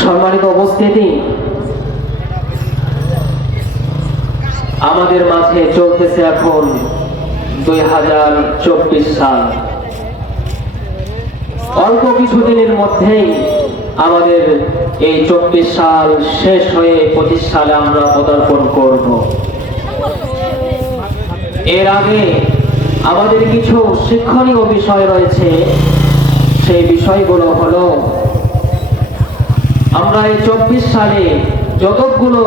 সম্মানিত উপস্থিতি, আমাদের মাঝে চলতেছে এখন দুই হাজার চব্বিশ সাল। অল্প কিছুদিনের মধ্যেই আমাদের এই চব্বিশ সাল শেষ হয়ে পঁচিশ সালে আমরা পদার্পণ করব। এর আগে আমাদের কিছু শিক্ষণীয় বিষয় রয়েছে। সেই বিষয়গুলো হলো, আমরা এই চব্বিশ সালে যতগুলো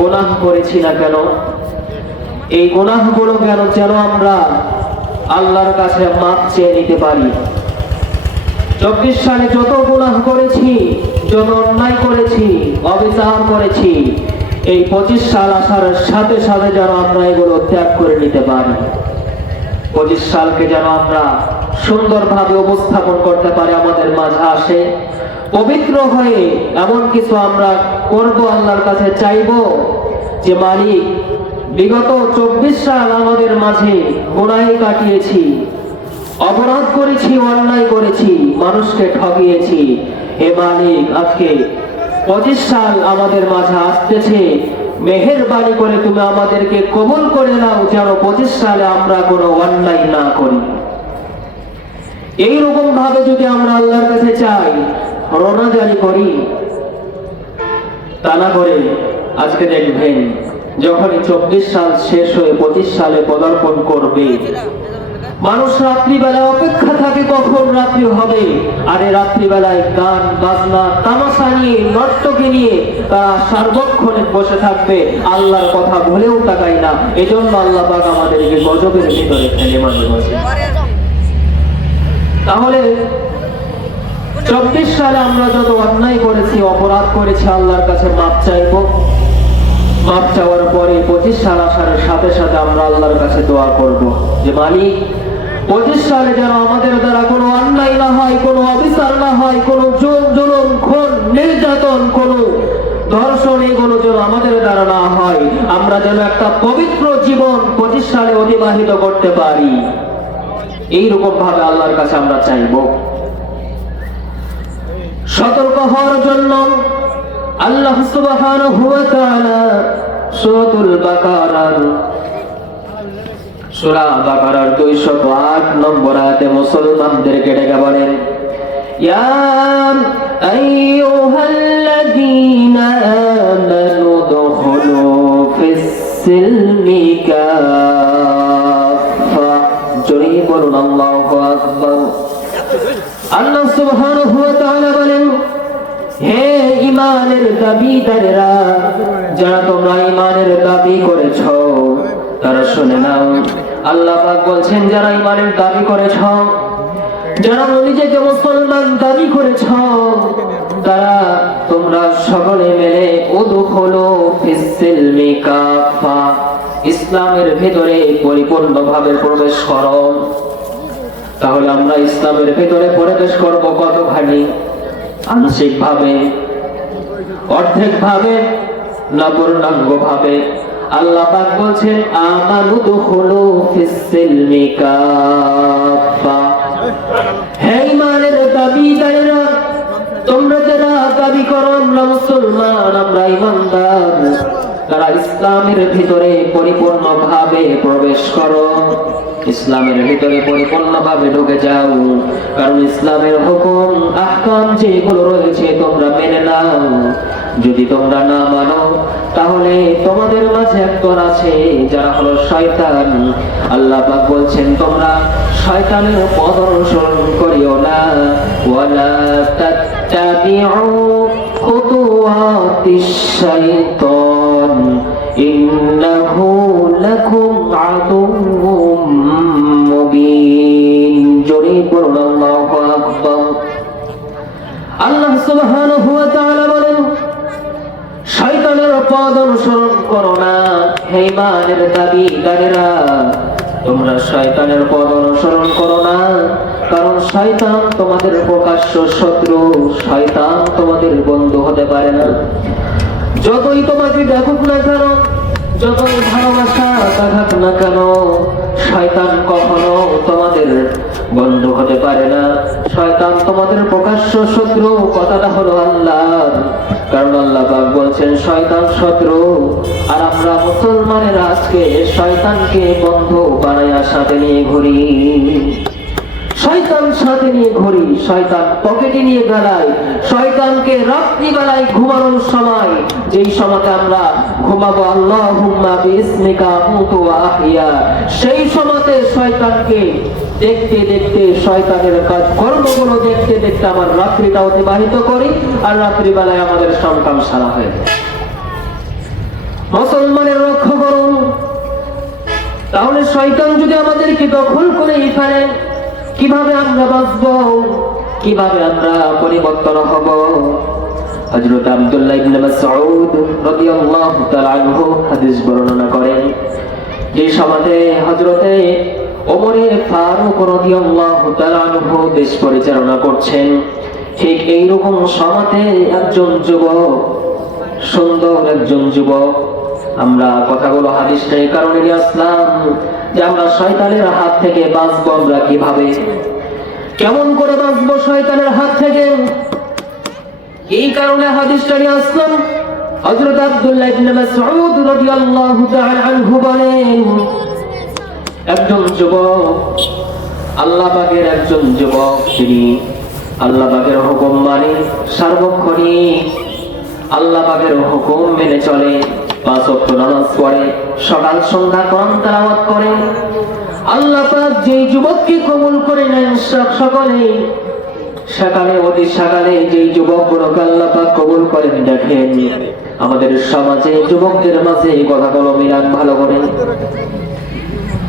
গুনাহ করেছি না কেন, এই গুনাহগুলো কেন যেন আমরা আল্লাহর কাছে মাপ চেয়ে নিতে পারি? চব্বিশ সালে যত গুনাহ করেছি, যত অন্যায় করেছি, অবিচার করেছি, এই পঁচিশ সাল আসার সাথে সাথে যেন আমরা এগুলো ত্যাগ করে নিতে পারি। পঁচিশ সালকে যেন আমরা সুন্দরভাবে উপস্থাপন করতে পারি আমাদের মাঝে আসে। পবিত্র হয়ে এমন কিছু আমরা করব আল্লাহর কাছে চাইব যে, মালিক, বিগত চব্বিশ সাল আমাদের মাঝে গোড়াই কাটিয়েছি, অপরাধ করেছি, অন্যায় করেছি, মানুষকে ঠকিয়েছি হে মালিক, আজকে পঁচিশ সাল আমাদের মাঝে আসতেছে। মেহেরবানি করে তুমি আমাদেরকে কবুল করে নাও, যেন পঁচিশ সালে আমরা কোনো অন্যায় না করি। এইরকম ভাবে যদি আমরা আল্লাহর কাছে চাই রোনা জারি করি, তা না করে আজকে দেখবেন যখনই চব্বিশ সাল শেষ হয়ে পঁচিশ সালে পদার্পণ করবে। মানুষ রাত্রিবেলা অপেক্ষা থাকে কখন রাত্রি হবে। আর এই রাত্রিবেলায় গান, বাজনা, তামাশা নিয়ে, নর্তকে নিয়ে তারা সার্বক্ষণে বসে থাকবে। আল্লাহর কথা ভুলেও তাকায় না। এজন্য আল্লাহ পাক আমাদেরকে গজবের ভিতরে ফেলে মাঝে মাঝে। তাহলে চব্বিশ সালে আমরা যত অন্যায় করেছি, অপরাধ করেছি, আল্লাহর কাছে মাপ চাইব। মাপ চাওয়ার পরে পঁচিশ সাল আসার সাথে সাথে আমরা আল্লাহর কাছে দোয়া করব। যে মালিক সালে যেন আমাদের দ্বারা কোনো অন্যায় না হয়, কোনো অবিচার না হয়, কোনো জোর জুলুম, খুন, নির্যাতন, কোনো ধর্ষণ এগুলো যেন আমাদের দ্বারা না হয়, আমরা যেন একটা পবিত্র জীবন সালে অতিবাহিত করতে পারি। এইরকম ভাবে আল্লাহর কাছে আমরা চাইব। সতর্ক হওয়ার জন্য আল্লাহ সুবহানাহু ওয়া তাআলা সূরাতুল বাকারার সূরা বাকারার 208 নম্বর আয়াতে মুসলমানদেরকে ডেকে বলেন বলুন হে ইমানের যারা তোমরা ইমানের দাবি করেছ, তারা শুনে নাও। আল্লাহ পাক বলছেন, যারা ইমানের দাবি করেছ, যারা নিজেকে মুসলমান দাবি করেছ, তারা তোমরা সকলে মিলে উদুখুলু ফিসসিলমি কাফা ইসলামের ভিতরে পরিপূর্ণভাবে প্রবেশ করো। তাহলে আমরা ইসলামের ভিতরে প্রবেশ করব কতখানি? আংশিক ভাবে অর্ধেক ভাবে না পূর্ণাঙ্গ ভাবে আল্লাহ পাক বলছেন, আমানু দুখুলু ফিস সিলমি কাফা হে ইমানের দাবিদাররা, তোমরা যারা দাবি করো, আমরা মুসলমান, আমরা ইমানদার তারা ইসলামের ভিতরে পরিপূর্ণ ভাবে প্রবেশ করো, ইসলামের ভিতরে পরিপূর্ণ ভাবে ঢুকে যাও। কারণ ইসলামের হুকুম, আহকাম যেগুলো রয়েছে তোমরা মেনে নাও। যদি তোমরা না মানো, তাহলে তোমাদের মাঝে একজন আছে যারা হলো শয়তান। আল্লাহ পাক বলছেন, তোমরা শয়তানের পথ অনুসরণ করিও না। ওয়ালা তাত্তাবিউ খুতুওয়াতিশ শাইতান ইন্নাহু লাকুম আদুউম মুবিন জোরে বলুন, আল্লাহু আল্লাহ সুবহানাহু ওয়া তাআলা বলেন, শয়তানের পদ অনুসরণ করো না। হে ইমানের দাবিদারেরা, তোমরা শয়তানের পদ অনুসরণ করো না, কারণ শয়তান তোমাদের প্রকাশ্য শত্রু, শয়তান তোমাদের বন্ধু হতে পারে না। যতই তোমাকে দেখুক না কেন, যতই ভালোবাসা দেখাক না কেন, শয়তান কখনো তোমাদের বন্ধু হতে পারে না। শয়তান তোমাদের প্রকাশ্য শত্রু, কথাটা হলো আল্লাহ কারণ আল্লাহ বলছেন, শয়তান শত্রু, আর আমরা মুসলমানের আজকে শয়তানকে বন্ধু বানাইয়া সাথে নিয়ে ঘুরি। শয়তান সাথে নিয়ে ঘুরি শয়তান পকেটে নিয়ে শয়তানকে রাত্রি বেলায় ঘুমানোর সময়, যেই আমরা ঘুমাবো আল্লাহ আহিয়া সেই সময়তে শয়তানকে দেখতে দেখতে শয়তানের কাজ কর্মগুলো দেখতে দেখতে আমার রাত্রিটা অতিবাহিত করি, আর রাত্রি বেলায় আমাদের সন্তান সারা হয়ে মুসলমানের রক্ষা করুন। তাহলে শয়তান যদি আমাদেরকে দখল করে ফেলে কীভাবে আমরা বাঁচব? কীভাবে আমরা পরিবর্তন হব? হযরত আব্দুল্লাহ ইবনে মাসউদ রাদিয়াল্লাহু তাআলা আনহু হাদিস বর্ণনা করেন, যে সমাজে হযরতে ওমরে ফারুক রাদিয়াল্লাহু তাআলা আনহু দেশ পরিচালনা করছেন। ঠিক এই রকম সমাজে একজন যুবক, সুন্দর একজন যুবক। আমরা কথাগুলো হাদিসটা এই কারণে নিয়ে আসলাম। যে আমরা শয়তানের হাত থেকে বাঁচবো আমরা কীভাবে? কেমন করে বাঁচবো শয়তানের হাত থেকে? এই কারণে হাদিসটা নিয়ে আসলাম। হযরত আব্দুল্লাহ ইবনে মাসউদ রাদিয়াল্লাহু তাআলা আনহু বলেন, একজন যুবক, আল্লাহ পাকের একজন যুবক তিনি আল্লাহ পাকের হুকুম মানে সার্বক্ষণিক আল্লাহ পাকের হুকুম মেনে চলে। পাঁচ ওয়াক্ত নামাজ পড়ে, সকাল সন্ধ্যা কোরআন করে। আল্লাহ পাক যুবককে কবুল করে নেন সক- সকলে সকালে, অতি সকালে যুবকগুলোকে আল্লাহ পাক কবুল করেন, দেখেন আমাদের সমাজে, যুবকদের মাঝে এই কথাগুলো মিলান ভালো করে।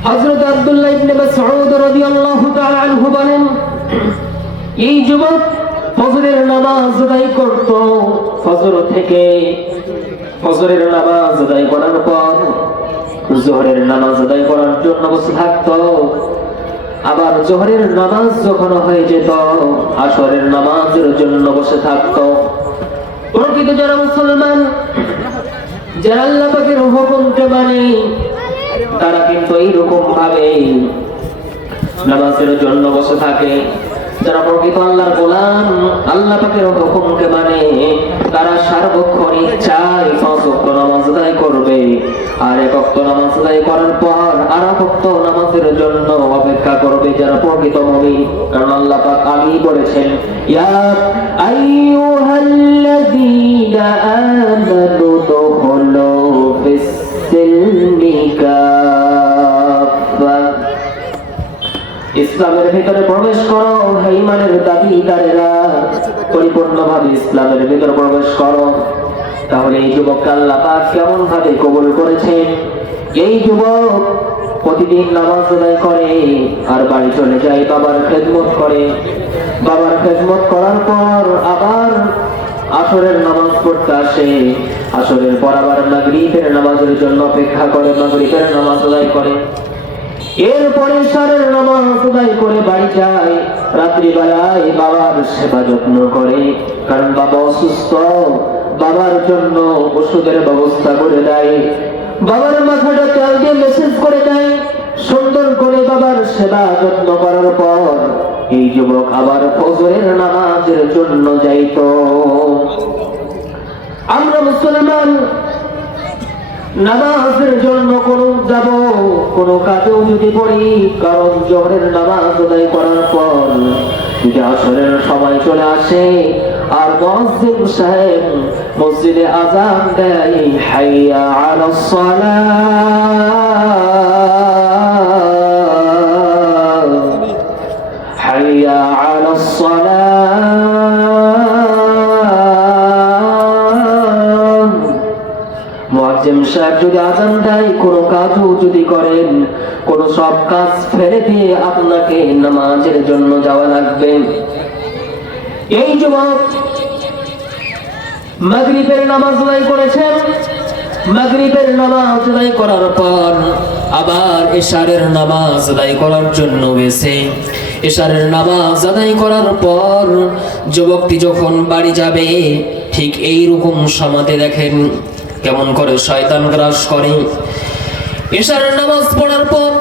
আব্দুল্লাহ ইবনে মাসউদ রাদিয়াল্লাহু তাআলা আনহু বলেন, এই যুবক ফজরের নামাজ আদায় করত, ফজর থেকে ফজরের নামাজ আদায় করার পর, জোহরের নামাজ আদায় করার জন্য বসে থাকতো। আবার জোহরের নামাজ যখন হয়ে যেত, আসরের নামাজের জন্য বসে থাকতো। প্রকৃত যারা মুসলমান, যারা আল্লাহ হুকুমকে মানে তারা কিন্তু এইরকম ভাবে নামাজের জন্য বসে থাকে। যারা প্রকৃত আল্লাহর গোলাম, আল্লাহ পাকের হুকুমকে মানে তারা সার্বক্ষণিক চায় পাঁচ ওয়াক্ত নামাজ আদায় করবে। আর এক ওয়াক্ত নামাজ আদায় করার পর আর এক ওয়াক্ত নামাজের জন্য অপেক্ষা করবে যারা প্রকৃত মুমিন। কারণ আল্লাহ পাক আগেই বলেছেন, ইয়া আইয়ুহাল্লাযীনা আমানু দুখুলু ইসলামের ভিতরে প্রবেশ করো, হে ইমানের দাবিদারেরা। পরিপূর্ণভাবে ইসলামের ভিতরে প্রবেশ করো। তাহলে এই যুবক আল্লাহ পাক কেমন ভাবে কবুল করেছেন এই যুবক প্রতিদিন নামাজ আদায় করে, আর বাড়ি চলে যায় বাবার খেদমত করে। বাবার খেদমত করার পর আবার আসরের নামাজ পড়তে আসে। আসরের পর আবার নাগরিকের নামাজের জন্য অপেক্ষা করে, মাগরিবের নামাজ আদায় করে। এরপরে সারের নামাজ আদায় করে বাড়ি যায়। রাত্রিবেলায় বাবার সেবা যত্ন করে। কারণ বাবা অসুস্থ, বাবার জন্য ওষুধের ব্যবস্থা করে দেয়। বাবার মাথাটা তেল দিয়ে মেসেজ করে দেয়, সুন্দর করে বাবার সেবা যত্ন করার পর এই যুবক আবার ফজরের নামাজের জন্য যাইতো। আমরা মুসলমান নামাজের জন্য কোন যাব কোন কাজেও যদি পড়ি, কারণ জহরের নামাজ আদায় করার পর যদি আসরের সময় চলে আসে, আর মসজিদ সাহেব মসজিদে আজান দেয়, হাইয়া আলাস সালাহ সাহেব যদি আজান দেয়, কোনো কাজও যদি করেন, কোনো সব কাজ ফেলে দিয়ে আপনাকে নামাজের জন্য যাওয়া লাগবে। এই যুবক মাগরিবের নামাজ আদায় করেছেন। মাগরিবের নামাজ আদায় করার পর আবার এশারের নামাজ আদায় করার জন্য গেছে এশারের নামাজ আদায় করার পর যুবকটি যখন বাড়ি যাবে, ঠিক এই রকম সমাধি দেখেন। কেমন করে শয়তান গ্রাস করে? এশারের নামাজ পড়ার পর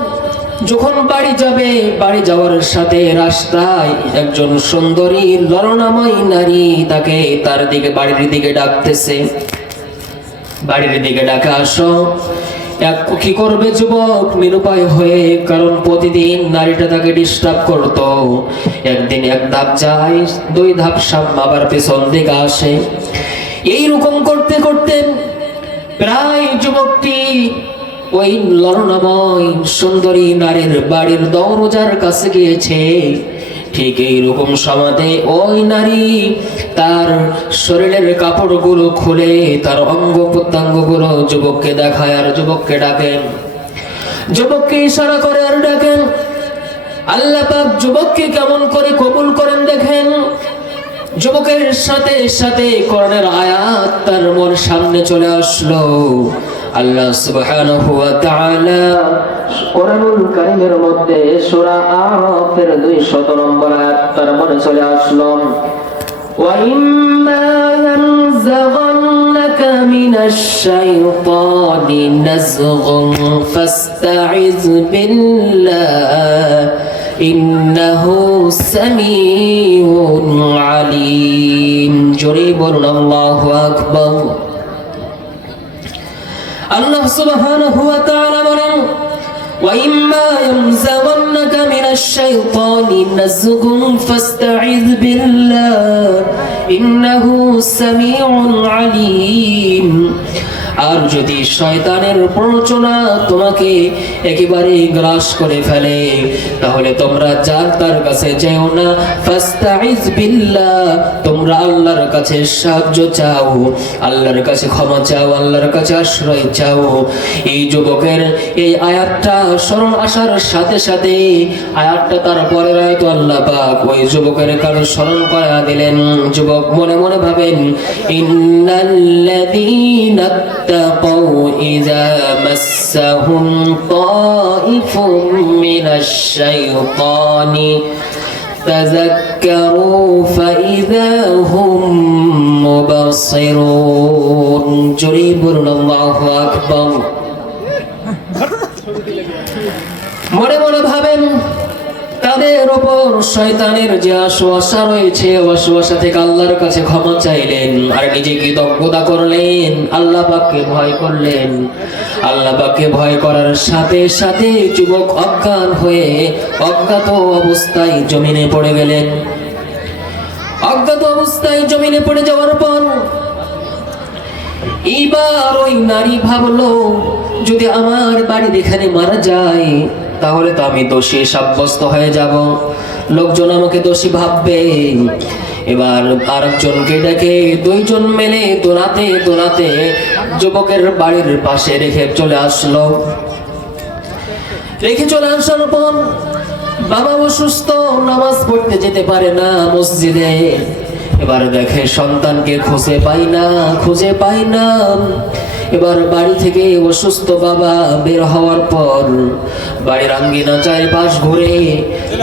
যখন বাড়ি যাবে, বাড়ি যাওয়ার সাথে রাস্তায় একজন সুন্দরী ললনাময় নারী তাকে তার দিকে, বাড়ির দিকে ডাকতেছে। বাড়ির দিকে ডাকা, আসো। এক কি করবে যুবক? নিরুপায় হয়ে, কারণ প্রতিদিন নারীটা তাকে ডিস্টার্ব করতো। একদিন এক ধাপ যায়, দুই ধাপ সাপ আবার পেছন দিকে আসে। এইরকম করতে করতে প্রায় যুবকটি ওই ললনাময় সুন্দরী নারীর বাড়ির দরজার কাছে গিয়েছে। ঠিক এইরকম সমাধে ওই নারী তার শরীরের কাপড়গুলো খুলে তার অঙ্গ প্রত্যঙ্গগুলো যুবককে দেখায় আর যুবককে ডাকেন। যুবককে ইশারা করে আর ডাকেন, আল্লাহ পাক যুবককে কেমন করে কবুল করেন দেখেন। যুবকের সাথে সাথে কর্ণের আয়াত তার মন সামনে চলে আসলো। আল্লাহ সুবহানাহু ওয়া তাআলা কোরআনুল কারীমের মধ্যে সূরা আরাফের 200 নম্বর আয়াত তার মনে চলে আসলো। ওয়া ইম্মা ইয়ানযাগান্নাকা মিনাশ শাইতানি নাযগুন বিল্লাহ। إنه سميع عليم جريب الله أكبر আল্লাহ সুবহানাহু ওয়া তাআলা বলেন وإما ينزغنك من الشيطان نزغ فاستعذ بالله إنه سميع عليم আর যদি শয়তানের প্ররোচনা তোমাকে একেবারে গ্রাস করে ফেলে, তাহলে তোমরা যার তার কাছে যেও না। ফাস্তাইজ বিল্লাহ, তোমরা আল্লাহর কাছে সাহায্য চাও, আল্লাহর কাছে ক্ষমা চাও, আল্লাহর কাছে আশ্রয় চাও। এই যুবকের এই আয়াতটা স্মরণ আসার সাথে সাথে, আয়াতটা তার পরের আয়াত আল্লাহ পাক ওই যুবকের কারণ স্মরণ করা দিলেন। যুবক মনে মনে ভাবেন, ইন্নাল্লাযীনা اتقوا إذا مسهم طائف من الشيطان تذكروا فإذا هم مبصرون جريب الله أكبر মনে মনে ভাবেন তাদের ওপর শয়তানের যে আশোয়াশা রয়েছে আশোয়াশা থেকে আল্লাহর কাছে ক্ষমা চাইলেন আর নিজে কৃতজ্ঞতা করলেন। আল্লাহ পাককে ভয় করলেন। আল্লাহ পাককে ভয় করার সাথে সাথে যুবক অজ্ঞান হয়ে অজ্ঞাত অবস্থায় জমিনে পড়ে গেলেন। অজ্ঞাত অবস্থায় জমিনে পড়ে যাওয়ার পর এইবার ওই নারী ভাবলো, যদি আমার বাড়ির এখানে মারা যায় তাহলে তো আমি দোষী সাব্যস্ত হয়ে যাব। লোকজন আমাকে দোষী ভাববে। এবার আরেকজনকে ডেকে দুইজন মেলে দোলাতে দোলাতে যুবকের বাড়ির পাশে রেখে চলে আসলো। রেখে চলে আসার পর বাবা অসুস্থ নামাজ পড়তে যেতে পারে না মসজিদে। এবার দেখে সন্তানকে খুঁজে পাই না, খুঁজে পাই না। এবার বাড়ি থেকে অসুস্থ বাবা বের হওয়ার পর বাড়ির আঙ্গিনা চারপাশ ঘুরে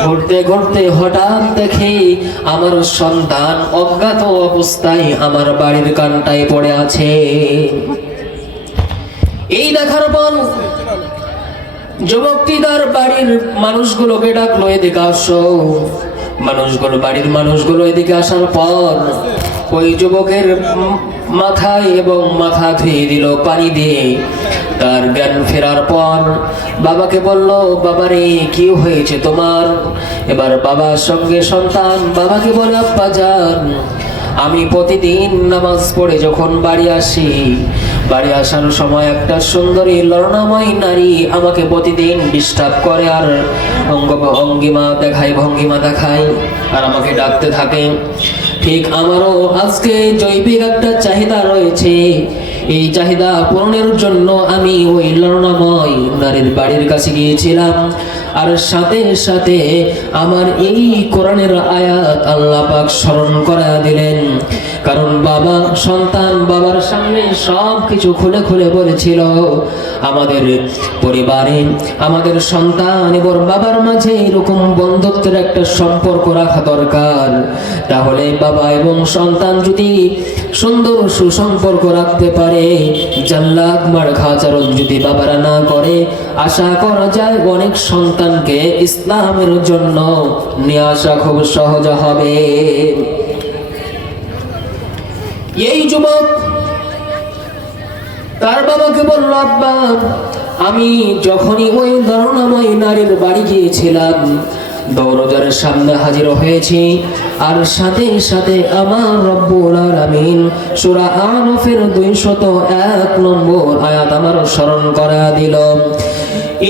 ঘুরতে ঘুরতে হঠাৎ দেখে আমার সন্তান অজ্ঞাত অবস্থায় আমার বাড়ির কানটায় পড়ে আছে। এই দেখার পর যুবকটি তার বাড়ির মানুষগুলোকে ডাকলো, এদিকে আসো। মানুষগুলো, বাড়ির মানুষগুলো এদিকে আসার পর ওই যুবকের মাথায় এবং মাথা ধুয়ে দিল পানি দিয়ে। তার জ্ঞান ফেরার পর বাবাকে বলল, বাবারে, কি হয়েছে তোমার? এবার বাবার সঙ্গে সন্তান বাবাকে বলে, আব্বা, যান। আমি প্রতিদিন নামাজ পড়ে যখন বাড়ি আসি বাড়ি আসার সময় একটা সুন্দরী লড়নাময় নারী আমাকে প্রতিদিন ডিস্টার্ব করে আর অঙ্গ ভঙ্গিমা দেখায় ভঙ্গিমা দেখায় আর আমাকে ডাকতে থাকে। ঠিক আমারও আজকে জৈবিক একটা চাহিদা রয়েছে। এই চাহিদা পূরণের জন্য আমি ওই লড়নাময় নারীর বাড়ির কাছে গিয়েছিলাম। আর সাথে সাথে আমার এই কোরআনের আয়াত আল্লাহ পাক স্মরণ করা দিলেন। কারণ বাবা, সন্তান, বাবার সামনে সব কিছু খুলে খুলে বলেছিল, আমাদের পরিবারে, আমাদের সন্তান এবং বাবার মাঝে এরকম বন্ধুত্বের একটা সম্পর্ক রাখা দরকার। তাহলে বাবা এবং সন্তান যদি সুন্দর সুসম্পর্ক রাখতে পারে জাল্লাদ মার খাচারণ যদি বাবারা না করে, আশা করা যায় অনেক সন্তানকে ইসলামের জন্য নিয়ে আসা খুব সহজ হবে। এই যুবক, তার বাবাকে বলল আব্বা আমি যখনই ওই ধারণাময় নারীর বাড়ি গিয়েছিলাম, দৌরজার সামনে হাজির হয়েছি আর সাথে সাথে আমার রব্বুল আলামিন সূরা আনফের 201 নম্বর আয়াত আমার স্মরণ করা দিল।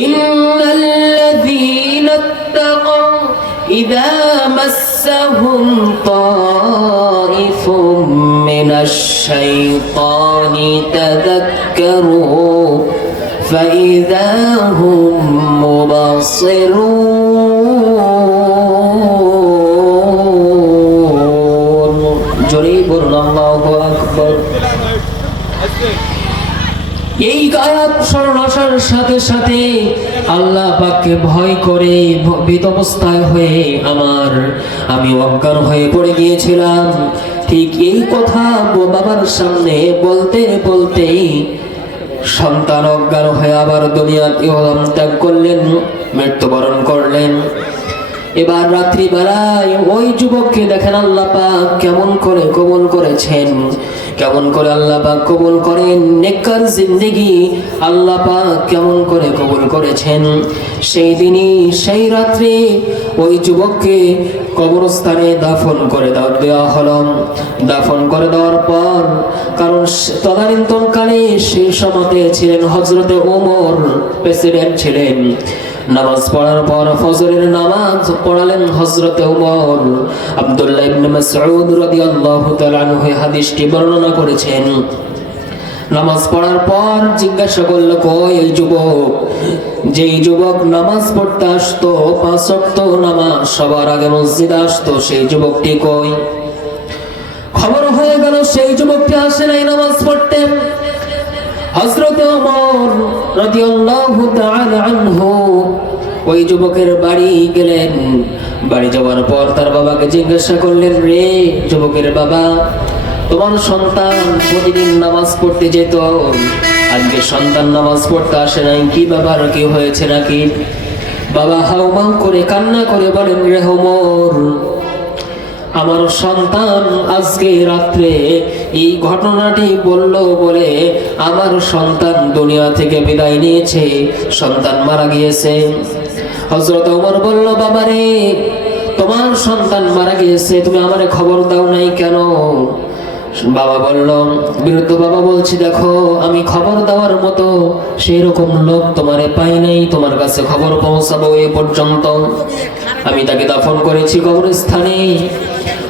ইন্নাল্লাযীনা ইত্তাকাউ ইযা মাসসাহুম তাইফুম মিনাশ শাইতানি তাযাক্কারু فإذا هم مبصرون জোরে বলুন আল্লাহু আকবার এই আয়াত স্মরণ আসার সাথে সাথে আল্লাহ পাককে ভয় করে অবস্থায় হয়ে আমার, আমি অজ্ঞান হয়ে পড়ে গিয়েছিলাম। ঠিক এই কথা বাবার সামনে বলতে বলতেই সন্তান অজ্ঞান হয়ে আবার দুনিয়াতে ত্যাগ করলেন, মৃত্যুবরণ করলেন। এবার রাত্রিবেলায় ওই যুবককে দেখেন আল্লাহ পাক কেমন করে কবুল করেছেন। কেমন করে আল্লাহ পাক কবুল করেন? নেককার জিন্দেগি আল্লাহ পাক কেমন করে কবুল করেছেন? সেই দিনই, সেই রাত্রে ওই যুবককে কবরস্থানে দাফন করে দাও, দেওয়া হলো। দাফন করে দেওয়ার পর, কারণ তদানীন্তনকালে সেই সময়তে ছিলেন হজরতে ওমর, প্রেসিডেন্ট ছিলেন। নামাজ পড়ার পর ফজরের নামাজ পড়ালেন হযরতে ওমর আব্দুল্লাহ ইবনে মাসউদ রাদিয়াল্লাহু তাআলা আনহু হাদিসটি বর্ণনা করেছেন। নামাজ পড়ার পর জিজ্ঞাসা করল, কই এই যুবক? যেই যুবক নামাজ পড়তে আসতো, পাঁচ ওয়াক্ত নামাজ সবার আগে মসজিদে আসতো, সেই যুবকটি কই? খবর হয়ে গেল, সেই যুবকটি আসে নাই নামাজ পড়তে। তাআলা আনহু ওই যুবকের বাড়ি গেলেন। বাড়ি যাওয়ার পর তার বাবাকে জিজ্ঞাসা করলেন, রে যুবকের বাবা, তোমার সন্তান প্রতিদিন নামাজ পড়তে যেত। আজকে সন্তান নামাজ পড়তে আসে নাই, কি ব্যাপার, কি হয়েছে নাকি? বাবা হাউমাউ করে কান্না করে বলেন, রে ওমর আমার সন্তান আজকে রাত্রে এই ঘটনাটি বলল বলে আমার সন্তান দুনিয়া থেকে বিদায় নিয়েছে, সন্তান মারা গিয়েছে। হজরত ওমর বলল, বাবারে, তোমার সন্তান মারা গিয়েছে, তুমি আমারে খবর দাও নাই কেন? বাবা বলল, বিরুদ্ধ বাবা বলছি, দেখো, আমি খবর দেওয়ার মতো সেই রকম লোক তোমারে পাই নাই, তোমার কাছে খবর পৌঁছাবো এ পর্যন্ত। আমি তাকে দাফন করেছি কবরস্থানে।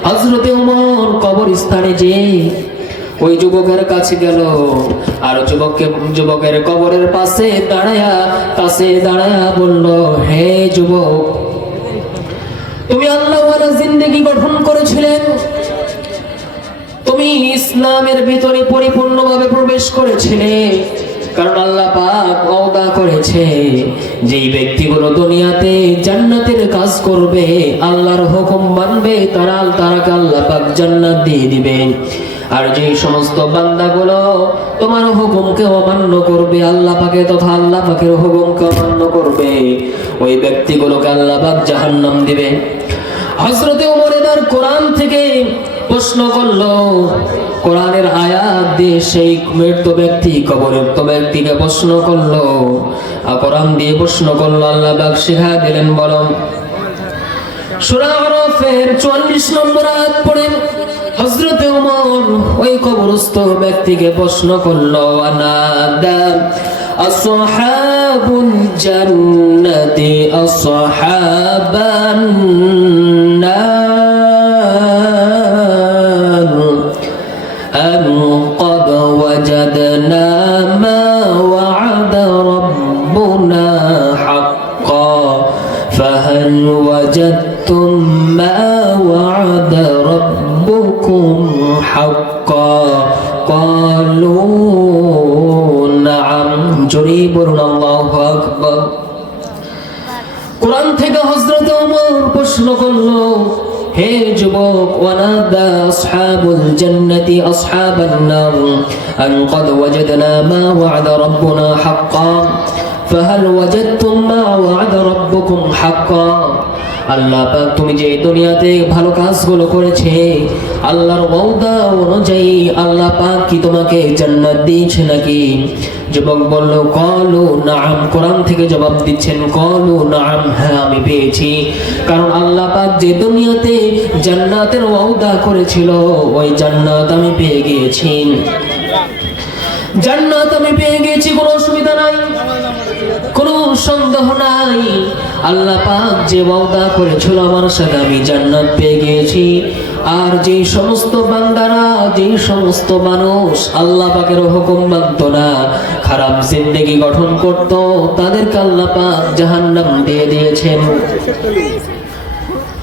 হজরতে উমর কবরস্থানে যে ওই যুবকের কাছে গেল। আর যুবককে, যুবকের কবরের পাশে দাঁড়ায়া পাশে দাঁড়ায়া বলল, হে যুবক, তুমি আল্লাহ জিন্দগি গঠন করেছিলেন। তুমি ইসলামের ভিতরে পরিপূর্ণভাবে প্রবেশ করেছিলে। কারণ আল্লাহ পাক ওয়াদা করেছে। যেই ব্যক্তিগুলো দুনিয়াতে জান্নাতের কাজ করবে, আল্লাহর হুকুম মানবে, তারা তারাকে আল্লাহ পাক জান্নাত দিয়ে দিবে আর যেই সমস্ত বান্দাগুলো তোমার হুকুমকে অমান্য করবে, আল্লাহ পাকে তথা আল্লাহ পাকের হুকুমকে অমান্য করবে, ওই ব্যক্তিগুলোকে আল্লাহ পাক জাহান্নাম দিবে হজরতে উমর এবার কোরআন থেকে প্রশ্ন করল, কোরআনের আয়াত দিয়ে সেই মৃত ব্যক্তি কবরমৃত ব্যক্তিকে প্রশ্ন করল, আর কোরআন দিয়ে প্রশ্ন করল, আল্লাহ বাক শিখা দিলেন, বলো। সূরা আরাফের 44 নম্বর আয়াত পড়েন হযরতে ওমর ওই কবরস্থ ব্যক্তিকে প্রশ্ন করল, আনাদা আসহাবুল জান্নাতি আসহাবান নার? বলুন আল্লাহ আকবর। কোরআন থেকে হজরত ওমর প্রশ্ন করল, হে যুবক, ওয়ানাদা আসহাবুল জান্নাতি আসহাবান নার, আন কদ ওয়াজাদনা মা ওয়াদা রাব্বুনা হাক্কা, ফাহাল ওয়াজাদতুম মা ওয়াদা রাব্বুকুম হাক্কা। আল্লাহ পাক, তুমি যে দুনিয়াতে ভালো কাজগুলো করেছে আল্লাহর ওয়াদা অনুযায়ী আল্লাহ পাক কি তোমাকে জান্নাত দিয়েছে নাকি? যুবক বলল, কলু, নাম। কোরআন থেকে জবাব দিচ্ছেন, কলু, নাম। হ্যাঁ আমি পেয়েছি। কারণ আল্লাহ পাক যে দুনিয়াতে জান্নাতের ওয়াদা করেছিল, ওই জান্নাত আমি পেয়ে গিয়েছি। জান্নাত আমি পেয়ে গেছি কোনো অসুবিধা নাই, কোনো সন্দেহ নাই। আল্লাহ পাক যে ওয়াদা করেছিল, আমার সাথে আমি জান্নাত পেয়ে গিয়েছি। আর যেই সমস্ত বান্দারা, যেই সমস্ত মানুষ আল্লাহ পাকের হুকুম মানত না, খারাপ জিন্দেগি গঠন করত, তাদেরকে আল্লাহ পাক জাহান্নাম দিয়ে দিয়েছেন।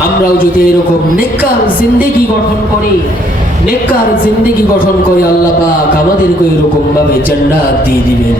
আমরাও যদি এরকম নেককার জিন্দেগি গঠন করি, নেককার জিন্দেগি গঠন করে আল্লাহ পাক আমাদেরকে এরকম ভাবে জান্নাত দিয়ে দিবেন।